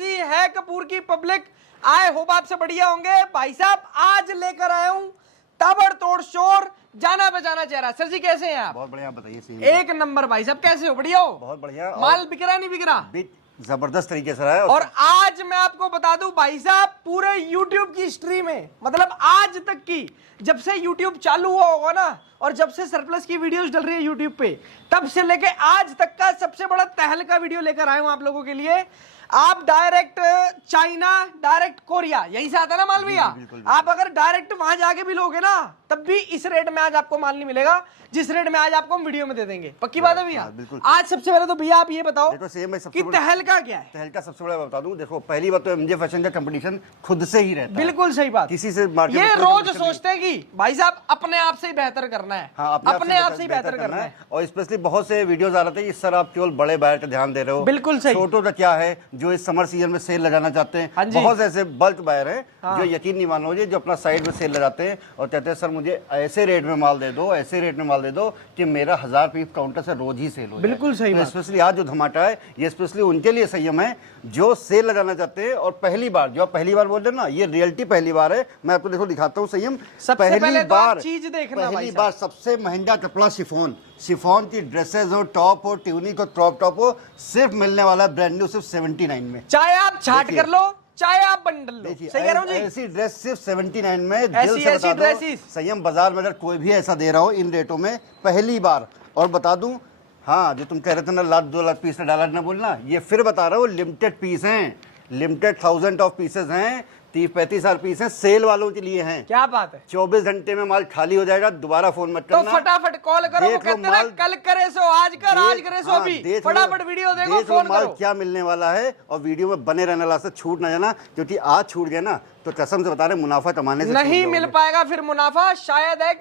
कैसी है कपूर की पब्लिक? आए होप आपसे बढ़िया होंगे। भाई साहब आज लेकर आया हूं ताबड़तोड़ शोर, जाना पहचाना चेहरा। सर जी कैसे हैं आप? बहुत बढ़िया, बताइए सही। एक नंबर। भाई साहब कैसे हो? बढ़िया हो? बहुत बढ़िया। माल बिक रहा नहीं बिक रहा? जबरदस्त तरीके से रहा है। और आज मैं आपको बता दूं भाई साहब, पूरे YouTube की हिस्ट्री में, मतलब आज तक की, जब से YouTube चालू हुआ होगा ना, और जब से सरप्लस की वीडियोस डल रही है YouTube पे, तब से लेके आज तक का सबसे बड़ा तहलका वीडियो लेकर आए हूं आप लोगों के लिए। आप डायरेक्ट चाइना, डायरेक्ट कोरिया, यहीं से आता ना माल भैया। आप अगर डायरेक्ट वहां जाके भी लोगे ना, तब भी इस रेट में आज आपको माल नहीं मिलेगा जिस रेट में आज आपको हम वीडियो में दे देंगे। पक्की बात है भैया? आज सबसे पहले तो भैया आप ये बताओ कि तहलका क्या है? तहलका सबसे बड़ा बता दूं, देखो पहली बात तो एमजे फैशन का कंपटीशन खुद से ही रहता है। बिल्कुल सही बात। किसी से ये रोज सोचते हैं कि भाई साहब अपने आप से ही बेहतर करना है। हाँ, अपने आप से ही बेहतर करना है। और स्पेशली बहुत से वीडियोस आ रहे थे, इस सर आप केवल बड़े बायर पे ध्यान दे रहे हो। बिल्कुल सही। छोटों का क्या है जो इस समर सीजन में सेल लगाना चाहते हैं। बहुत ऐसे बल्क बायर है जो यकीन नहीं मानोगे, जो अपना साइड में सेल लगाते हैं और कहते हैं सर मुझे ऐसे रेट में माल दे दो, ऐसे रेट में माल दे दो कि मेरा 1000 पीस काउंटर से रोज ही सेल हो जाए। बिल्कुल सही बात। स्पेशली आज जो धमाका है ये स्पेशली उनके लिए संयम है जो सेल लगाना चाहते हैं। और पहली बार, जो आप पहली बार बोल रहे हैं ना, ये रियलिटी पहली बार है। मैं आपको देखो दिखाता हूँ संयम। पहली बार चीज देखना, पहली बार सबसे महंगा कपड़ा शिफॉन की ड्रेसेस हो, टॉप हो, ट्यूनिक हो, क्रॉप टॉप हो, सिर्फ मिलने वाला ब्रांड न्यू सिर्फ 79 में। चाहे आप छाट कर लो, चाहे आप बंडल लो। सही कह रहा हूं जी? ऐसी ड्रेस सिर्फ 79 में। ऐसी ड्रेसेस संयम बाजार में अगर कोई भी ऐसा दे रहा हो इन रेटों में पहली बार। और बता दूं, हाँ जो तुम कह रहे थे ना 1,00,000-2,00,000 पीस में डाला ना बोलना, ये फिर बता रहा हूँ लिमिटेड पीस हैं, लिमिटेड 1000 ऑफ पीसेस हैं, 30-35,000 पीस हैं, सेल वालों के लिए हैं। क्या बात है? 24 घंटे में माल खाली हो जाएगा, दोबारा फोन मत करना। तो फटाफट कॉल करो। वो कहते हैं ना, कल करे सो आज कर, आज करे सो अभी। फटाफट वीडियो देखो, फोन माल करो। क्या मिलने वाला है और वीडियो में बने रहने वाला से छूट ना जाना, क्योंकि आज छूट गया ना तो कसम से बता रहे मुनाफा कमाने से नहीं मिल पाएगा। फिर मुनाफा शायद है,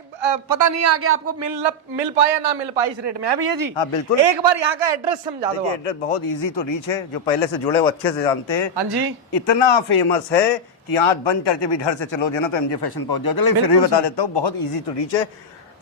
पता नहीं आगे आपको मिल पाए या ना मिल पाए इस रेट में है भैया जी। हाँ बिल्कुल। एक बार यहाँ का एड्रेस समझा दो। एड्रेस बहुत इजी टू रीच है, जो पहले से जुड़े वो अच्छे से जानते हैं। हाँ जी। इतना फेमस है कि आंख बंद करके भी घर से चलो ना तो एमजे फैशन पहुंच जाओगे। लेकिन फिर भी बता देता हूँ, बहुत इजी टू रीच है।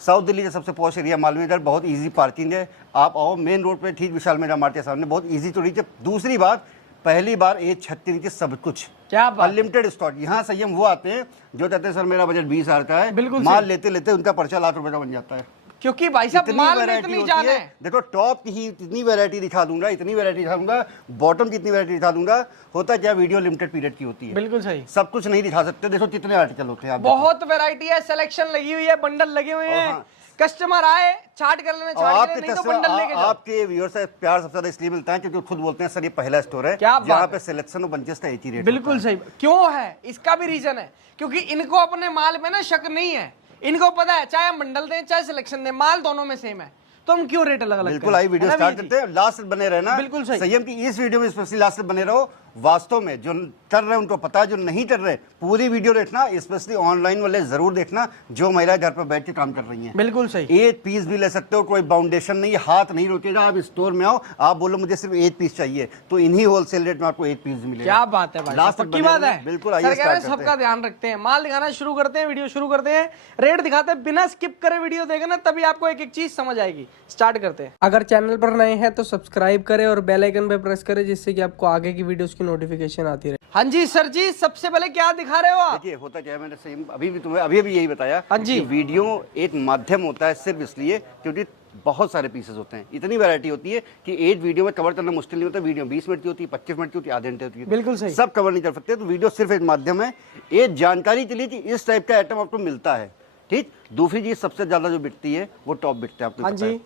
साउथ दिल्ली का सबसे पॉश एरिया मालवीय, इधर बहुत इजी पार्किंग है। आप आओ मेन रोड पे, ठीक विशाल मेगा मार्ट के सामने, बहुत इजी टू रीच है। दूसरी बात, पहली बार एज 36 के सब कुछ, क्या अनलिमिटेड स्टॉक। यहाँ संयम वो आते हैं जो कहते हैं सर मेरा बजट 20,000 का है, बिल्कुल माल लेते लेते उनका पर्चा लाख रुपए का बन जाता है। क्योंकि भाई साहब माल में इतनी जान है। देखो टॉप की ही इतनी वैरायटी दिखा दूंगा, इतनी वैरायटी दिखा दूंगा, बॉटम की इतनी वैरायटी दिखा दूंगा। होता क्या, वीडियो लिमिटेड पीरियड की होती है। बिल्कुल सही। सब कुछ नहीं दिखा सकते। देखो कितने आर्टिकल होते हैं। आप बहुत वैरायटी है, सिलेक्शन लगी हुई है, बंडल लगे हुए हैं। कस्टमर आए छाट कर लेने, छाट कर लेने, नहीं तो बंडल लेके जाओ। आपके व्यूअर से प्यार सबसे ज्यादा इसलिए मिलता है क्योंकि खुद बोलते हैं सर ये पहला स्टोर है जहाँ पे सिलेक्शन और बंचेस का एक ही रेट। बिल्कुल सही। क्यों है? इसका भी रीजन है, क्योंकि इनको अपने माल पे ना शक नहीं है। इनको पता है चाहे हम बंडल दें चाहे सिलेक्शन दें, माल दोनों में सेम है, तो हम क्यों रेट अलग अलग? बिल्कुल। आई वीडियो स्टार्ट करते हैं, लास्ट बने रहना। बिल्कुल सही। संयम की इस वीडियो में स्पेशली लास्ट बने रहो। वास्तव में जो कर रहे हैं उनको पता है, जो नहीं कर रहे पूरी वीडियो देखना। स्पेशली ऑनलाइन वाले जरूर देखना, जो महिलाएं घर पर बैठ के काम कर रही हैं। बिल्कुल सही। एक पीस भी ले सकते हो, कोई बाउंडेशन नहीं, हाथ नहीं रोकेगा। आप स्टोर में आओ, आप बोलो मुझे सिर्फ 1 पीस चाहिए, तो इन्हीं होलसेल रेट में आपको 1 पीस मिलेगा। क्या बात है भाई, पक्की बात है। बिल्कुल। आइए सबका ध्यान रखते हैं, माल दिखाना शुरू करते हैं, वीडियो शुरू करते हैं, रेट दिखाते हैं, बिना स्किप करे वीडियो देखे ना, तभी आपको एक एक चीज समझ आएगी। स्टार्ट करते हैं। अगर चैनल पर नए हैं तो सब्सक्राइब करें और बेल आइकन पे प्रेस करें, जिससे कि आपको आगे की वीडियोस की नोटिफिकेशन आती रहे। हाँ जी सर जी, सबसे पहले क्या दिखा रहे हो आप? देखिए होता क्या है, मैंने सही अभी भी तुम्हें अभी यही बताया। हाँ जी। वीडियो एक माध्यम होता है सिर्फ इसलिए क्योंकि बहुत सारे पीसेस होते हैं, इतनी वैरायटी होती है कि एक वीडियो में कवर करना मुश्किल नहीं होता। वीडियो 20 मिनट की होती है, 25 मिनट की होती है, आधे घंटे होती है। बिल्कुल सही। सब कवर नहीं कर सकते, तो वीडियो सिर्फ एक माध्यम है, एक जानकारी के लिए कि इस टाइप का आइटम आपको मिलता है। ठीक। दूसरी चीज सबसे ज्यादा जो बिकती है वो टॉप बिकते हैं। आपको हाँ जी,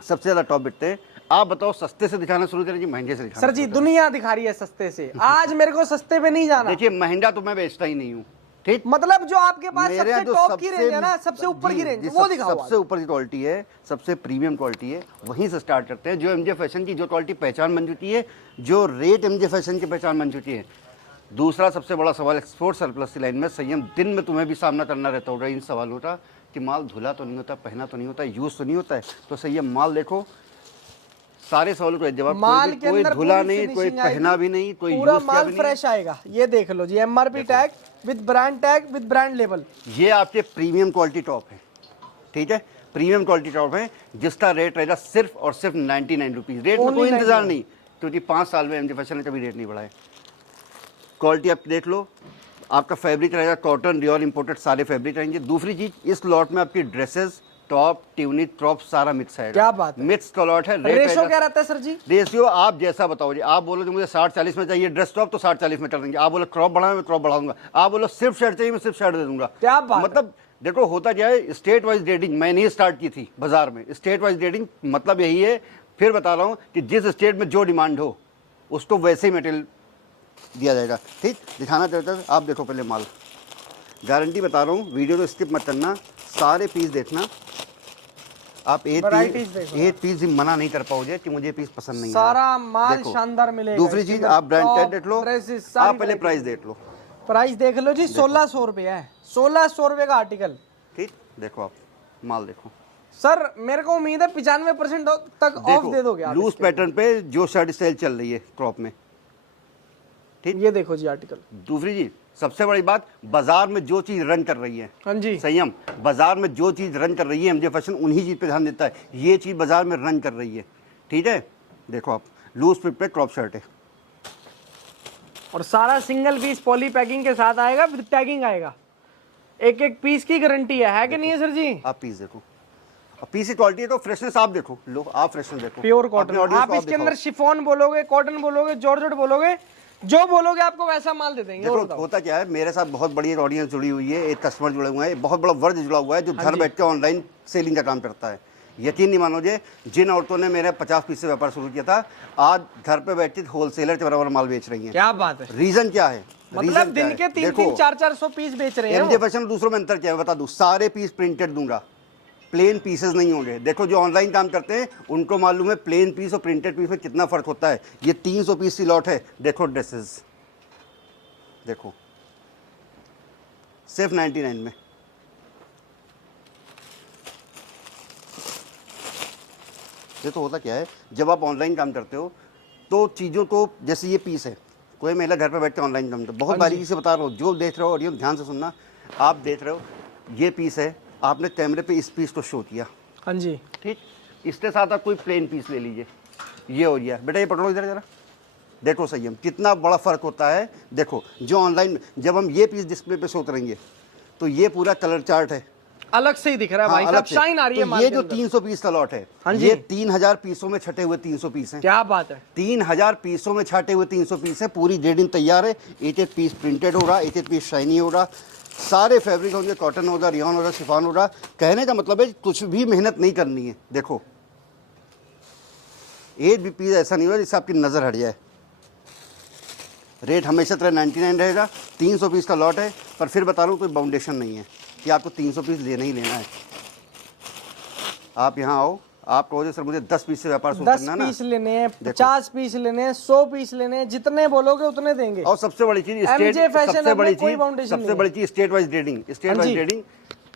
सबसे ज्यादा टॉप बिकते हैं। आप बताओ सस्ते से दिखाना शुरू करें कि महंगे से दिखाना? सर जी दुनिया दिखा रही है सस्ते से, आज मेरे को सस्ते पे नहीं जाना। देखिए महंगा तो मैं बेचता ही नहीं हूँ। ठीक। मतलब जो आपके पास सबसे टॉप की रेंज है ना, सबसे ऊपर की रेंज, वो दिखाओ। सबसे ऊपर की क्वालिटी है, सबसे प्रीमियम क्वालिटी है, वहीं से स्टार्ट करते हैं। जो एमजे फैशन की जो क्वालिटी पहचान बन चुकी है, जो रेट एमजे फैशन की पहचान बन चुकी है। दूसरा सबसे बड़ा सवाल एक्सपोर्ट सरप्लस की लाइन में संयम दिन में तुम्हें भी सामना करना रहता होगा इन सवालों का कि माल धुला तो नहीं होता, पहना तो नहीं होता, यूज तो नहीं होता है। तो संयम माल देखो, सारे सवालों का जवाब, माल के कोई अंदर धुला नहीं, कोई पहना भी नहीं, कोई पूरा माल फ्रेश आएगा। ये देख लो जी, MRP tag with brand label. ये आपके प्रीमियम क्वालिटी टॉप है। ठीक है, प्रीमियम क्वालिटी टॉप है जिसका रेट रहेगा सिर्फ और सिर्फ 99 रुपीज। रेट में कोई इंतजार नहीं, क्योंकि 5 साल में एमजे फैशन ने कभी रेट नहीं बढ़ाया। क्वालिटी आप देख लो, आपका फैब्रिक रहेगा कॉटन, रियल इंपोर्टेड सारे फैब्रिक रहेंगे। दूसरी चीज, इस लॉट में आपकी ड्रेसेस, टॉप, ट्यूनिक, क्रॉप सारा मिक्स है। क्या बात है। मिक्स का लॉट है। रेशो क्या रहता है सर जी? रेशियो आप जैसा बताओ जी। आप बोलो जो मुझे 60-40 में चाहिए ड्रेस टॉप तो 60-40 में कर देंगे। आप बोलो क्रॉप बढ़ाना मैं क्रॉप बढ़ाऊंगा। आप बोलो सिर्फ शर्ट चाहिए मैं सिर्फ शर्ट दे दूंगा। क्या बात है। मतलब देखो होता क्या है, स्टेट वाइज रेटिंग मैंने स्टार्ट की थी बाजार में। स्टेट वाइज रेटिंग मतलब यही है, फिर बता रहा हूँ कि जिस स्टेट में जो डिमांड हो उसको वैसे ही मटेरियल दिया जाएगा। ठीक, दिखाना चाहता है आप देखो पहले माल, गारंटी बता रहा हूँ, वीडियो तो स्किप मत करना, सारे पीस देखना। आप एक पीस भी मना नहीं कर पाओगे कि मुझे पीस पसंद नहीं है। सारा माल शानदार मिलेगा। दूसरी चीज, आप ब्रांड टैग देख लो, आप पहले प्राइस देख लो। प्राइस देख लो जी, 1600 रुपया है, 1600 रुपये का आर्टिकल। ठीक, देखो आप माल देखो सर, मेरे को उम्मीद है 95% तक ऑफ दे दोगे आप। लूज पैटर्न पे जो शर्ट स्टाइल चल रही है क्रॉप में। ठीक, ये देखो जी आर्टिकल। दूसरी चीज, सबसे बड़ी बात, बाजार में जो चीज रन कर रही है, हाँ जी, संयम, बाजार में जो चीज रन कर रही है एमजे फैशन उन्हीं चीज पे ध्यान देता है। ये चीज बाजार में रन कर रही है। ठीक है, देखो आप लूज फिट पे क्रॉप शर्ट है और सारा सिंगल पीस पॉली पैकिंग के साथ आएगा, फिर टैगिंग आएगा। एक एक पीस की गारंटी है कि नहीं है सर जी? आप पीस देखो, पीस की क्वालिटी है तो फ्रेशनेस आप देखो, लो आप फ्रेशनेस देखो, प्योर कॉटन। आप इसके अंदर शिफॉन बोलोगे, कॉटन बोलोगे, जॉर्जेट बोलोगे, जो बोलोगे आपको वैसा माल दे देंगे। देखो होता क्या है, मेरे साथ बहुत बड़ी ऑडियंस जुड़ी हुई है, एक कस्टमर जुड़े हुए हैं, बहुत बड़ा वर्ग जुड़ा हुआ है जो घर बैठ के ऑनलाइन सेलिंग का काम करता है। यकीन नहीं मानोगे, जिन औरतों ने मेरे 50 पीस से व्यापार शुरू किया था, आज घर पे बैठ के होलसेलर के बराबर माल बेच रही हैं। क्या बात है। रीजन क्या है? मतलब दिन के 300 400 पीस बेच रहे हैं। एमजे फैशन दूसरों में अंतर क्या है बता दूं, सारे पीस प्रिंटेड दूंगा, प्लेन पीसेस नहीं होंगे। देखो जो ऑनलाइन काम करते हैं उनको मालूम है प्लेन पीस और प्रिंटेड पीस में कितना फर्क होता है। ये 300 पीस की लॉट है। देखो ड्रेसेस देखो, सिर्फ 99 में। देखो होता क्या है, जब आप ऑनलाइन काम करते हो तो चीज़ों को, जैसे ये पीस है, कोई महिला घर पे बैठ के ऑनलाइन काम करती है, बहुत बारीकी से बता रहा हूँ, जो देख रहे हो ऑडियंस ध्यान से सुनना। आप देख रहे हो ये पीस है, आपने कैमरे पे इस पीस को शो किया, हाँ जी, ठीक, इसके साथ आप कोई प्लेन पीस ले लीजिए, ये हो गया। बेटा ये पकड़ो इधर जरा, देखो संयम कितना बड़ा फर्क होता है। देखो जो ऑनलाइन जब हम ये पीस डिस्प्ले पे शो करेंगे तो ये पूरा कलर चार्ट है, अलग से ही दिख रहा है भाई साहब, शाइन आ रही है माल ये के जो अंदर। 300 पीस का लॉट है, हाँ जी। ये 3000 पीसों में छटे हुए 300 पीस हैं। क्या बात है। 3000 पीसों में छाटे हुए 300 पीस है, पूरी ग्रेडिंग तैयार है। एक एक पीस प्रिंटेड हो रहा, एक एक पीस शाइनी हो रहा, सारे फैब्रिक होंगे, कॉटन होगा, रियॉन होगा, शिफॉन होगा। कहने का मतलब है कुछ भी मेहनत नहीं करनी है। देखो एक भी पीस ऐसा नहीं होगा जिससे आपकी नजर हट जाए। रेट हमेशा तरह 99 रहेगा। 300 पीस का लॉट है, पर फिर बता रहा हूँ कोई बाउंडेशन नहीं है कि आपको 300 पीस लेना ही लेना है। आप यहाँ आओ, आप कहोगे सर मुझे 10 पीस से व्यापार शुरू 10 करना ना, पीस लेने हैं, 50 पीस लेने हैं, 100 पीस लेने हैं, जितने बोलोगे उतने देंगे। और सबसे बड़ी चीज MJ फैशन सबसे बड़ी कोई चीज बाउंडेशन सबसे नहीं बड़ी चीज स्टेट वाइज ग्रेडिंग। स्टेट हाँ वाइज जी। ग्रेडिंग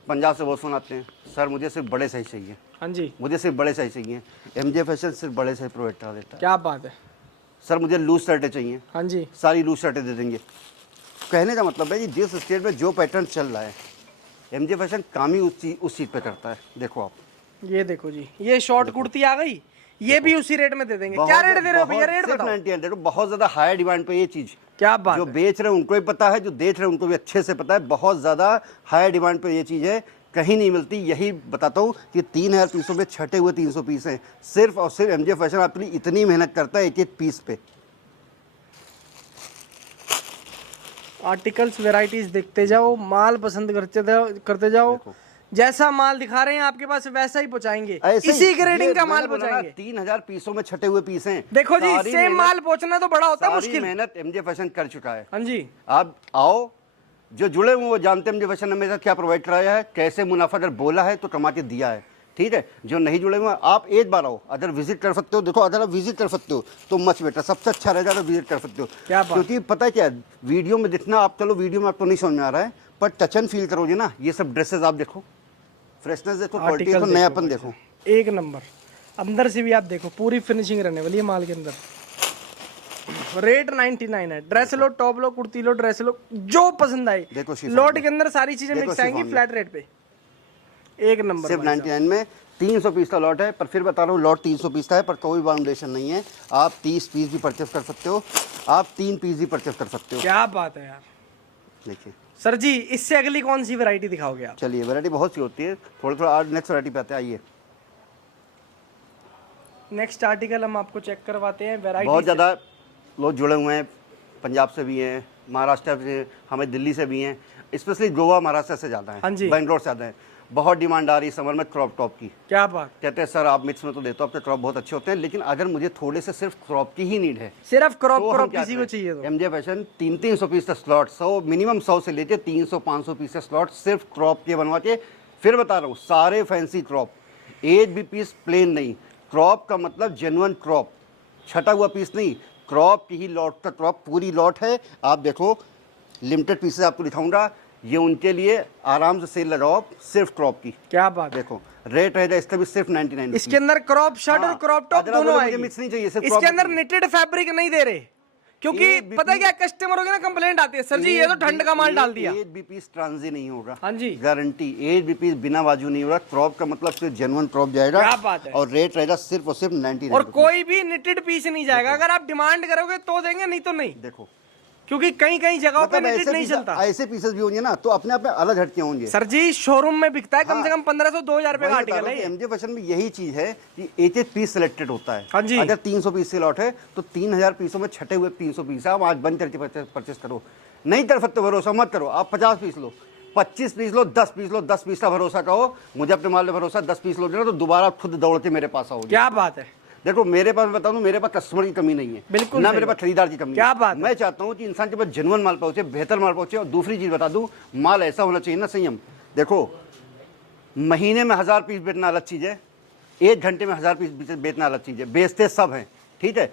पंजाब से बहुत फोन आते हैं, सर मुझे सिर्फ बड़े साइज चाहिए, हाँ जी, मुझे सिर्फ बड़े साइज चाहिए। एमजे फैशन सिर्फ बड़े साइज प्रोवाइड करा देता है। क्या बात है। सर मुझे लूज शर्टें चाहिए, हाँ जी, सारी लूज शर्टें दे देंगे। कहने का मतलब है कि जिस स्टेट में जो पैटर्न चल रहा है एमजे फैशन काम ही उस चीज पे करता है। देखो आप ये देखो जी, ये शॉर्ट कुर्ती आ गई, ये भी उसी रेट में दे देंगे। क्या रेट दे रहे हो भैया? रेट बताओ। 98 देखो, बहुत ज्यादा हाई डिमांड पे ये चीज। क्या बात जो है। बेच रहे हैं उनको भी पता है, जो देख रहे हैं उनको भी अच्छे से पता है, बहुत ज़्यादा हाई डिमांड पे ये चीज़ है, कहीं नहीं मिलती। यही बताता हूँ कि 3000 पीसों में छटे हुए 300 पीस हैं। सिर्फ और सिर्फ एमजे फैशन आपके लिए इतनी मेहनत करता है एक एक पीस पे। आर्टिकल्स वेराइटीज देखते जाओ, माल पसंद करते जाओ। जैसा माल दिखा रहे हैं आपके पास वैसा ही पहुंचाएंगे, इसी ग्रेडिंग का माल पहुंचाएंगे। 3000 पीसों में छटे हुए पीस हैं। देखो जी, सेम माल पहुंचना तो बड़ा होता है मुश्किल। मेहनत एमजे फैशन कर चुका है। हाँ जी, आप आओ, जो जुड़े हुए वो जानते हैं एमजे फैशन ने मेरे साथ क्या प्रोवाइड कराया है, कैसे मुनाफा अगर बोला है तो कमा के दिया है। ठीक है, जो नहीं जुड़े हुए आप एक बार आओ, अगर विजिट कर सकते हो। देखो अगर आप विजिट कर सकते हो तो मच बेटर, सबसे अच्छा रहेगा अगर विजिट कर सकते हो। क्या बात। क्योंकि पता है क्या, वीडियो में जितना आप, चलो वीडियो में आपको नहीं समझ में आ रहा है, पर टच एंड फील करोगे ना, ये सब ड्रेसेस आप देखो, फ्रेशनेस देखो, क्वालिटी देखो, नयापन देखो, एक नंबर। अंदर से भी आप देखो, पूरी फिनिशिंग रहने वाली है माल के अंदर। रेट 99 है। ड्रेस लो, टॉप लो, कुर्ती लो, ड्रेस लो, जो पसंद आए। देखो शिफॉन लॉट के अंदर सारी चीजें देखो मिक्स आएंगी शिफॉन फ्लैट रेट पे। एक नंबर सिर्फ भाई साहब। 99 में 300 पीस का लॉट है, पर फिर बता रहा हूँ लॉट 300 पीस का है, पर कोई बाउंडेशन नहीं है। आप 30 पीस भी परचेस कर सकते हो, आप 3 पीस भी परचेस कर सकते हो। क्या बात है यार। देखिए सर जी इससे अगली कौन सी वैरायटी दिखाओगे आप? चलिए, वैरायटी बहुत सी होती है, थोड़ा थोड़ा आज नेक्स्ट वैरायटी पे आते हैं। आइए, नेक्स्ट आर्टिकल हम आपको चेक करवाते हैं। वैरायटी बहुत ज़्यादा लोग जुड़े हुए हैं, पंजाब से भी हैं, महाराष्ट्र से, हमें दिल्ली से भी हैं, स्पेशली गोवा महाराष्ट्र से ज़्यादा हाँ हैं, जी। बेंगलोर से ज़्यादा हैं। बहुत डिमांड आ रही है समर में क्रॉप टॉप की। क्या बात, कहते हैं सर आप मिक्स में तो देते हो, आपके क्रॉप बहुत अच्छे होते हैं, लेकिन अगर मुझे थोड़े से सिर्फ क्रॉप की ही नीड है सिर्फ क्रॉप तो हम क्रॉप क्या किसी को करें? चाहिए तो एमजे फैशन 300 पीस का स्लॉट, 100 मिनिमम 100 से लेके 300-500 पीस का स्लॉट सिर्फ क्रॉप के बनवा के। फिर बता रहा हूँ, सारे फैंसी क्रॉप, एक भी पीस प्लेन नहीं। क्रॉप का मतलब जेन्युइन क्रॉप, छटा हुआ पीस नहीं, क्रॉप की ही लॉट का क्रॉप पूरी लॉट है। आप देखो लिमिटेड पीसेस आपको दिखाऊंगा, ये उनके लिए आराम से सेल लगाओ आप, सिर्फ क्रॉप की। क्या बात है। देखो रेट रहेगा इसका भी सिर्फ 99। इसके अंदर क्रॉप शर्ट और हाँ, क्रॉप टॉप अदरक दोनों मुझे आएगी। मिक्स नहीं चाहिए, सिर्फ इसके crop अंदर चाहिए। निटेड फैब्रिक नहीं दे रहे, क्योंकि एक भी पता है पीस- क्या कस्टमरों की ना कंप्लेंट आती है, सर जी ये तो ठंड का माल डाल दिया। एक भी पीस ट्रांजी नहीं होगा। हाँ जी। गारंटी, एक भी पीस बिना बाजू नहीं होगा। क्रॉप का मतलब सिर्फ जेन्युइन क्रॉप जाएगा। क्या बात है। और रेट रहेगा सिर्फ और सिर्फ 99। और कोई भी निटेड पीस नहीं जाएगा, अगर आप डिमांड करोगे तो देंगे, नहीं तो नहीं, देखो क्योंकि कई कई जगहों पे मतलब निटेड नहीं चलता। ऐसे पीसेस भी होंगे ना तो अपने आप में अलग हटके होंगे। सर जी शोरूम में बिकता है कम से हाँ। कम 1500-2000 रुपए का आर्टिकल है ये। एमजे फैशन में यही चीज है कि एक एक पीस सिलेक्टेड होता है। हाँ जी। अगर 300 पीस से लॉट है तो 3000 पीसों में छटे हुए 300 पीस है। आप आज बंद करके परचेस करो, नहीं कर सकते भरोसा मत करो। आप 50 पीस लो, 25 पीस लो, 10 पीस लो, 10 पीस का भरोसा करो। मुझे अपने माल में भरोसा, 10 पीस लोगे ना तो दोबारा खुद दौड़ते मेरे पास आओगे। क्या बात है। देखो मेरे पास, बता दूं, मेरे पास कस्टमर की कमी नहीं है, बिल्कुल ना सही मेरे पास बात। खरीदार की कमी क्या है। बात है। मैं चाहता हूं कि इंसान के पास जेन्युइन माल पहुंचे, बेहतर माल पहुंचे। और दूसरी चीज बता दूं, माल ऐसा होना चाहिए ना संयम। देखो महीने में 1000 पीस बेचना अलग चीज है, 1 घंटे में 1000 पीस बेचना अलग चीज है। बेचते सब हैं, ठीक है।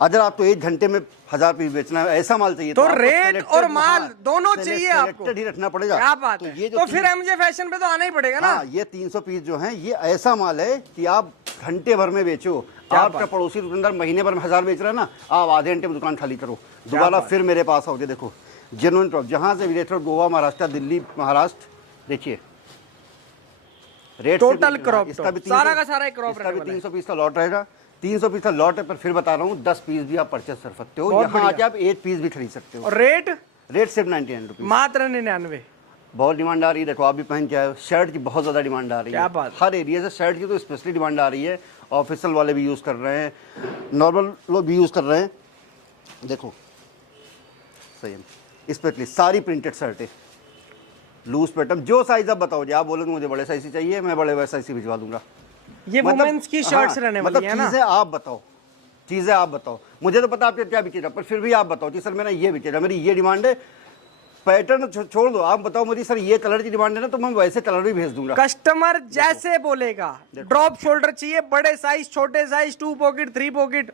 अगर आपको 1 घंटे में 1000 पीस बेचना है, ऐसा माल चाहिए तो आपको रेट selected- और माल हाँ, दोनों चाहिए आपको। selected ही रखना पड़ेगा। क्या बात है। ये जो तो फिर एमजे फैशन पे तो आना ही पड़ेगा ना। हाँ, ये 300 पीस जो हैं ये ऐसा माल है कि आप घंटे भर में बेचो। आपका पड़ोसी दुकानदार महीने भर में 1000 बेच रहा है ना, आप आधे घंटे में दुकान खाली करो, दोबारा फिर मेरे पास आओगे। देखो जेन्युइन क्रॉप, जहां से भी रेट, गोवा महाराष्ट्र, दिल्ली महाराष्ट्र, देखिए रेट टोटल क्रॉप इसका भी सारा का सारा क्रॉप इसका भी 300 पीस का लॉट रहेगा। 300 पीस का लॉट है, पर फिर बता रहा हूँ 10 पीस भी आप परचेस कर सकते हो। यहाँ आके आप 1 पीस भी खरीद सकते हो। और रेट रेट सिर्फ 99 रुपीज, मात्र 99। बहुत डिमांड आ रही है। देखो आप भी पहन के आए हो, शर्ट की बहुत ज़्यादा डिमांड आ रही है। क्या बात। हर एरिया से शर्ट की तो स्पेशली डिमांड आ रही है। ऑफिशियल वाले भी यूज़ कर रहे हैं, नॉर्मल लोग भी यूज़ कर रहे हैं। देखो सही है, स्पेशली सारी प्रिंटेड शर्ट है, लूज पैटर्न। जो साइज आप बताओगे, आप बोलोगे मुझे बड़े साइज ही चाहिए, मैं बड़े साइज ही भिजवा दूंगा। ये वुमेन्स की शर्ट्स हाँ, रहने वाली मतलब है ना। चीज़ें आप बताओ, चीज़ें आप बताओ। मुझे तो पता आपके क्या बिकेगा, पर फिर भी आप बताओ कि सर मेरा ये बिकेगा, मेरी ये डिमांड है। पैटर्न छोड़ दो, आप बताओ मुझे सर ये कलर की डिमांड है ना, तो मैं वैसे कलर भी भेज दूंगा। कस्टमर जैसे बोलेगा, ड्रॉप शोल्डर चाहिए, बड़े साइज, छोटे साइज, 2 पॉकेट, 3 पॉकेट,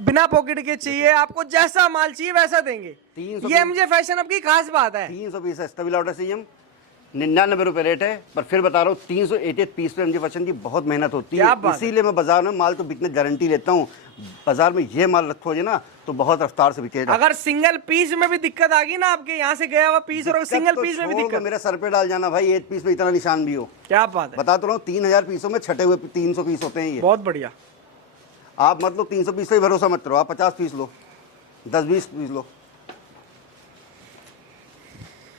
बिना पॉकेट के चाहिए, आपको जैसा माल चाहिए वैसा देंगे। 300 ये एमजे फैशन अब की खास बात है। 300 पीस है, तभी लौटा सीएम 99 रुपए रेट है। पर फिर बता रहा हूँ 388 पीस पे एमजे फैशन की बहुत मेहनत होती क्या है, बात है। इसीलिए मैं बाजार में माल तो बिकने गारंटी लेता हूँ। बाजार में ये माल रखोगे ना तो बहुत रफ्तार से बिकेगा। अगर सिंगल पीस में भी दिक्कत आ गई ना, आपके यहाँ से गया हुआ पीस और सिंगल तो पीस में भी छोड़ दो, दिक्कत, मेरे सर पे डाल जाना भाई, 1 पीस में इतना निशान भी हो। क्या बात है। बता तो रहा हूँ 3000 पीसों में छटे हुए 300 पीस होते हैं ये। बहुत बढ़िया। आप मतलब 300 पीस पे ही भरोसा मत करो, आप 50 पीस लो, 10-20 पीस लो।